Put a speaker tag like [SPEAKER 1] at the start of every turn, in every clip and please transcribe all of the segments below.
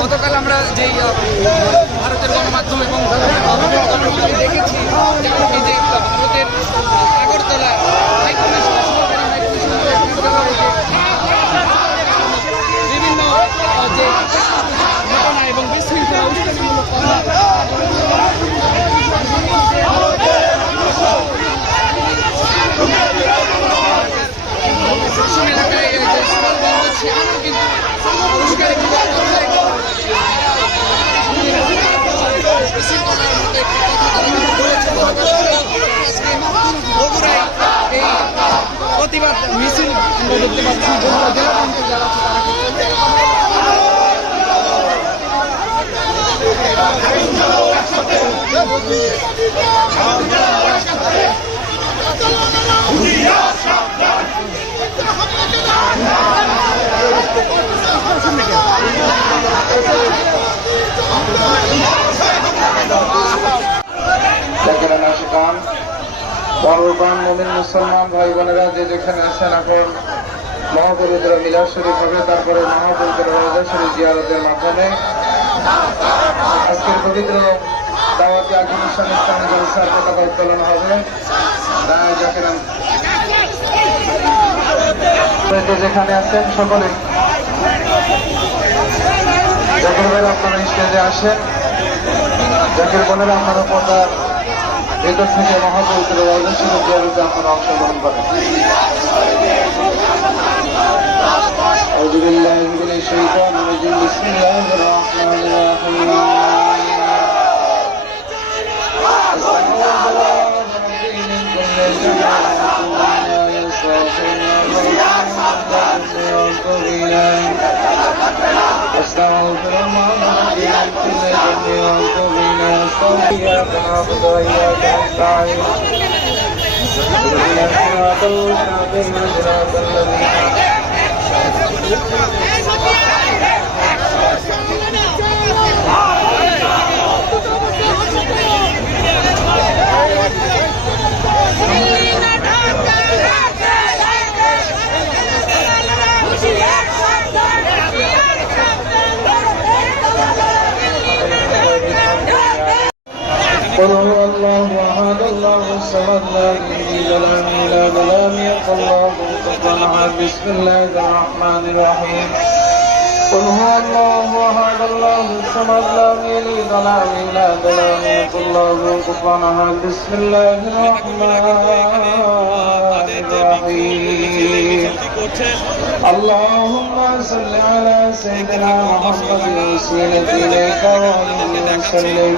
[SPEAKER 1] গতকাল আমরা যেই ভারতের কিন্তু বলেছে আজকে বগুড়ায় এই প্রতিবাদ মিছিল আমরা দেখতে পাচ্ছি বগুড়া জেলা পর্যন্ত যারা আছে তারা কিন্তু
[SPEAKER 2] পরবান মোমিন মুসলমান ভাই বোনেরা, যে যেখানে আছেন এখন মহাপবিত্র মিলাদ শরীফ হবে, তারপরে মহাপবিত্র রোজা শরীফ জিয়ারতের মাধ্যমে। আজকের পবিত্র দাওয়াতি আকিমিশন ইসলামী জলসার পতাকা উত্তোলন হবে। তাই দেখেন যে যেখানে আছেন সকলে জাকির ভাই আপনারা স্টেজে আসেন জাকির বোনেরা আপনারা পর্দার ভেতর থেকে মহাপবিত্র রোজা শরীফ জিয়ারতে আপনারা অংশগ্রহণ করেন أعوذ بالله من الشيطان الرجيم بسم الله الرحمن الرحيم أستغفر الله ربي من كل ذنب وأتوب إليه أستغفر إياك نعبد وإياك نستعين اهدنا الصراط المستقيم صراط الذين الصمد لم يلد ولم يولد ولم يكن له كفوا احد بسم الله الرحمن الرحيم قل هو الله احد الله الصمد لم يلد ولم يولد ولم يكن له كفوا احد بسم الله الرحمن الرحيم اللهم صل على سيدنا محمد وسيلة إليك وآله وسلم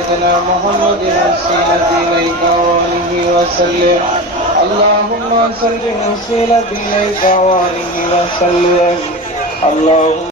[SPEAKER 2] سيدنا محمد وسيلة إليك وآله وسلم اللهم صل وسيلة إليك وآله وسلم اللهم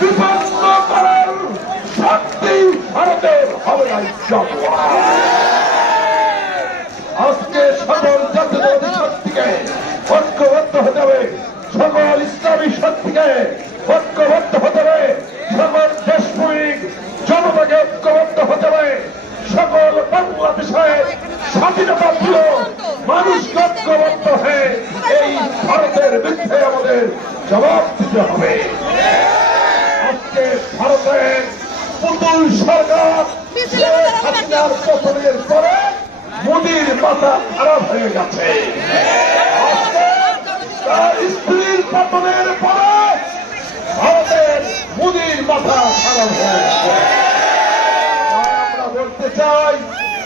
[SPEAKER 3] বিপন্ন করার শক্তি ভারতের হবে আজকে সকল জাতীয় শক্তিকে ঐক্যবদ্ধ হতে হবে সকল ইসলামী শক্তিকে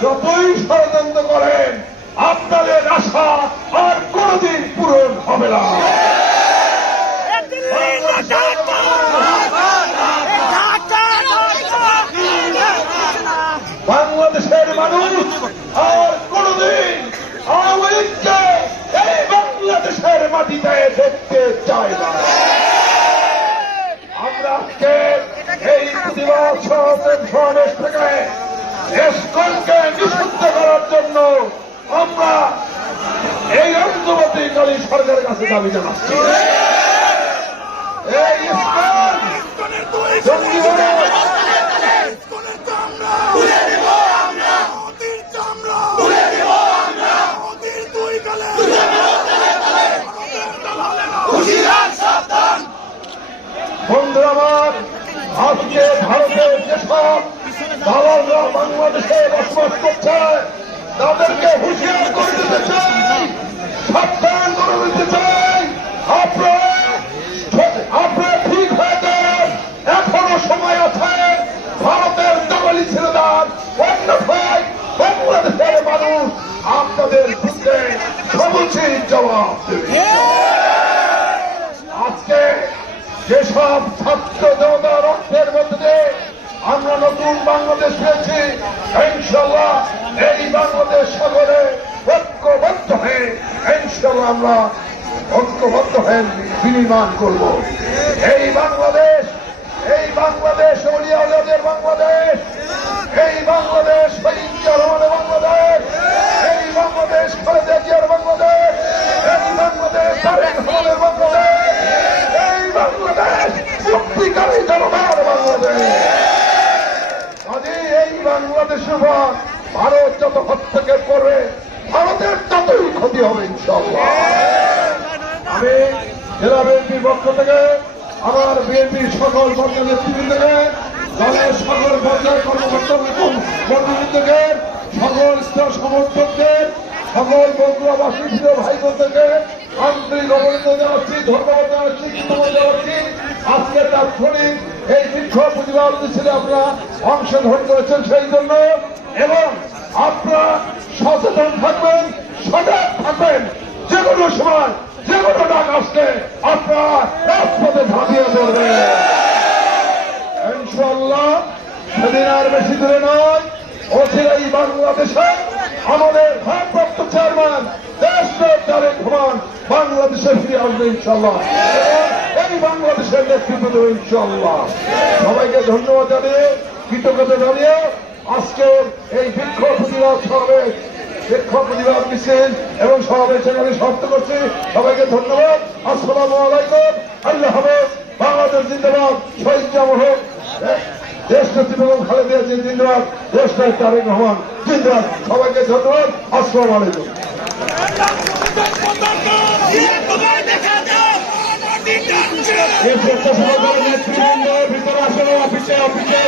[SPEAKER 3] যতই ষড়যন্ত্র করেন আপনাদের আশা আর কোনদিন পূরণ হবে না বাংলাদেশের মানুষ আর কোনদিন আওয়ামী লীগকে এই বাংলাদেশের মাটিতে দেখতে চায় না আমরা আজকে এই প্রতিবাদ সমাবেশ থেকে দেশকে নিষিদ্ধ করার জন্য আমরা এই অন্তর্বর্তীকালী সরকারের কাছে দাবি জানাচ্ছি। এই ইস্কন বন্ধুরা আমার আজকে ভারতের যেসব দালালরা বাংলাদেশে বসবাস করছে, তাদেরকে হুঁশিয়ার করে দিতে চাই, সাবধান করে দিতে চাই। আপনারা ঠিক হয়ে এখনও সময় আছে, ভারতের দালালি ছেড়ে দেন। অন্যথায় বাংলাদেশের মানুষ আপনাদের বিরুদ্ধে সমুচিত জবাব দেবে। যেসব ছাত্র জনতা রক্তের মধ্যে আমরা নতুন বাংলাদেশ পেয়েছি ইনশাল্লাহ এই বাংলাদেশ সাগরে ঐক্যবদ্ধ হয়ে ইনশাল্লাহ আমরা ঐক্যবদ্ধ হয়ে বিনির্মাণ করব। এই বাংলাদেশ এই বাংলাদেশ অলিয়াউলিয়াদের বাংলাদেশ, এই বাংলাদেশ বাংলাদেশ, এই বাংলাদেশ বাংলাদেশ, এই বাংলাদেশ বাংলাদেশ মুক্তিকারী জনতার বাংলাদেশ। কাজে এই বাংলাদেশের উপর ভারত যত হস্তক্ষেপ করবে ভারতের ততই ক্ষতি হবে আমি জেলা বিএনপির পক্ষ থেকে আমার বিএনপির সকল বর্গ নেতৃবৃন্দকে দলের সকল পর্যায়ের কর্মকর্তা এবং কর্মবৃন্দকে সকল স্তর সমর্থকদের সকল বন্ধুরাবাসী প্রিয় ভাই বোনদেরকে আন্তরিক অবনীত জানাচ্ছি, ধন্যবাদ জানাচ্ছি, কৃতজ্ঞতা জানাচ্ছি। আজকে তাৎক্ষণিক এই বিক্ষোভ প্রতিবাদ মিছিলে আপনারা অংশগ্রহণ করেছেন সেই জন্য। এবং আপনারা সচেতন থাকবেন, সজাগ থাকবেন। যে কোনো সময়, যে কোনো ডাক আসলে আপনারা রাজপথে ঝাঁপিয়ে পড়বেন। ইনশাল্লাহ সেদিন আর বেশি দূরে নয়। অচিরাই বাংলাদেশে আমাদের ভারপ্রাপ্ত চেয়ারম্যান দেশ তারেক রহমান বাংলাদেশে ফিরে আসবে ইনশাল্লাহ এই বাংলাদেশের নেতৃত্ব দেবে ইনশাল্লাহ সবাইকে ধন্যবাদ জানিয়ে, কৃতজ্ঞতা জানিয়ে আজকে এই বিক্ষোভ প্রতিবাদ সমাবেশ বিক্ষোভ প্রতিবাদ মিছিল এবং সমাবেশের আমি সমাপ্ত করছি। সবাইকে ধন্যবাদ। আসসালামু আলাইকুম। আল্লাহ হাফেজ। বাংলাদেশ জিন্দাবাদ। শহীদ জামল হোক। দেশ নেত্রী বেগম খালেদা জিয়া জিন্দাবাদ। দেশ নায়ক তারেক রহমান জিন্দাবাদ। সবাইকে ধন্যবাদ। আসসালামু আলাইকুম। ভিতরে আসলে অফিসে অফিসে